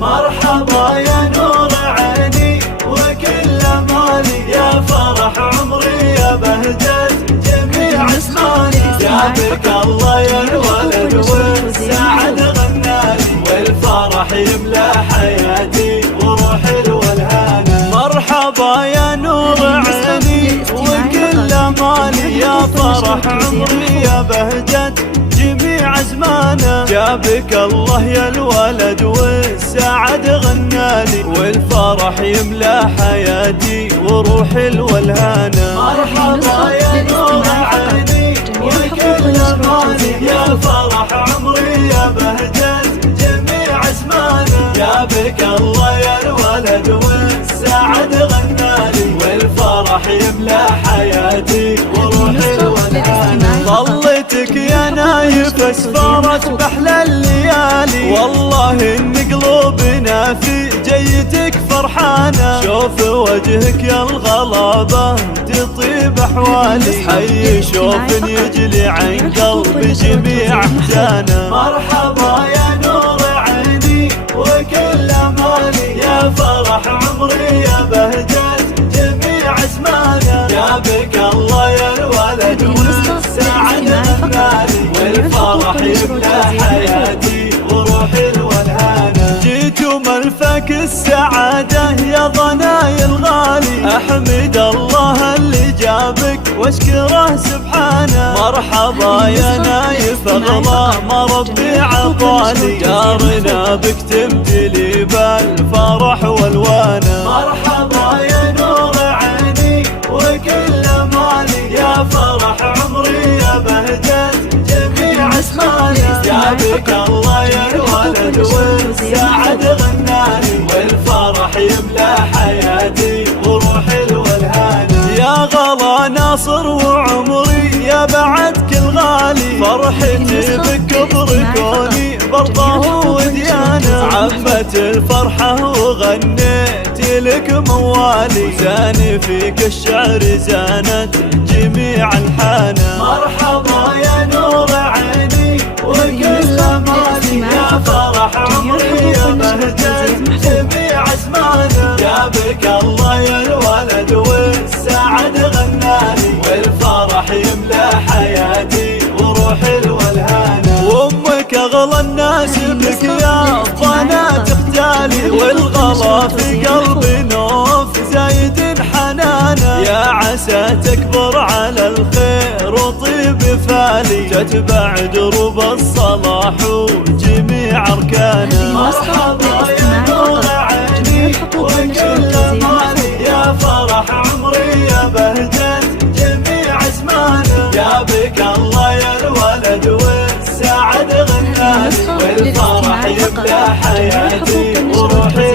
مرحبا يا نور عيني وكل مالي، يا فرح عمري يا بهجة جميع اسماني. جابك الله يا الولد والسعد غنالي، والفرح يملى حياتي وروحي الولهانة. مرحبا يا نور عيني وكل مالي، يا فرح عمري يا بهجة جميع ازمانه. جابك الله يا الولد والسعد غنالي، والفرح يملى حياتي وروحي الولهانه. مرحبا يا نور عيني وكل مالي، يا فرح عمري يا بهجة جميع ازمانه. جابك الله يا الولد والسعد غنالي، والفرح يملى حياتي وروحي الولهانه. ظلتك يا نايف اسفارت بأحلى الليالي، والله ان قلوبنا في جيتك فرحانه. شوف وجهك يا الغلابه تطيب احوالي، حي شوف يجلي عن قلبي جميع احزانه. مرحبا يا نور عيني وكل مالي، يا فرح عمري يا بهجة جميع اسمانه. جابك الله يا الولد والسعد غنالي، والفرح يملى حياتي وروحي الولهانه. جيت ملفك السعاده يا ضناي الغالي، احمد الله اللي جابك واشكره سبحانه. مرحبا يا نايف اغلى ما ربي عطالي، دارنا بك تمتلي بالفرح والوانه. مرحبا يا نور عيني وكل مالي، يا فرح عمري يا بهجة جميع اسمانه. جابك الله يا الولد والسعد غنالي، والفرح يملى حياتي وروحي الولهانه. يا غلا ناصر وعمري يا بعد كل غالي، فرحتي بكبر كوني برضه وديانه. عمت الفرحه وغنيت لك موالي، زاني فيك الشعر زانت جميع الحانه. مرحبا يا نور عيني وكل مالي، يا فرح عمري يا بهجة جميع اسمانه. جابك الله يا الولد والسعد غنالي، والفرح يملى حياتي وروحي الولهانه. وامك اغلى الناس بك يا ضنا تختالي، والغلا في قلبي نوف زايد حنانه. يا عسى تكبر على الخير وطيب فالي، تتبع دروب الصلاح وجميع اركانه. مرحبا يا نور عيني وكل مالي، يا فرح عمري يا بهجة جميع اسمانه. جابك الله يا الولد والسعد غنالي، والفرح يملى حياتي وروحي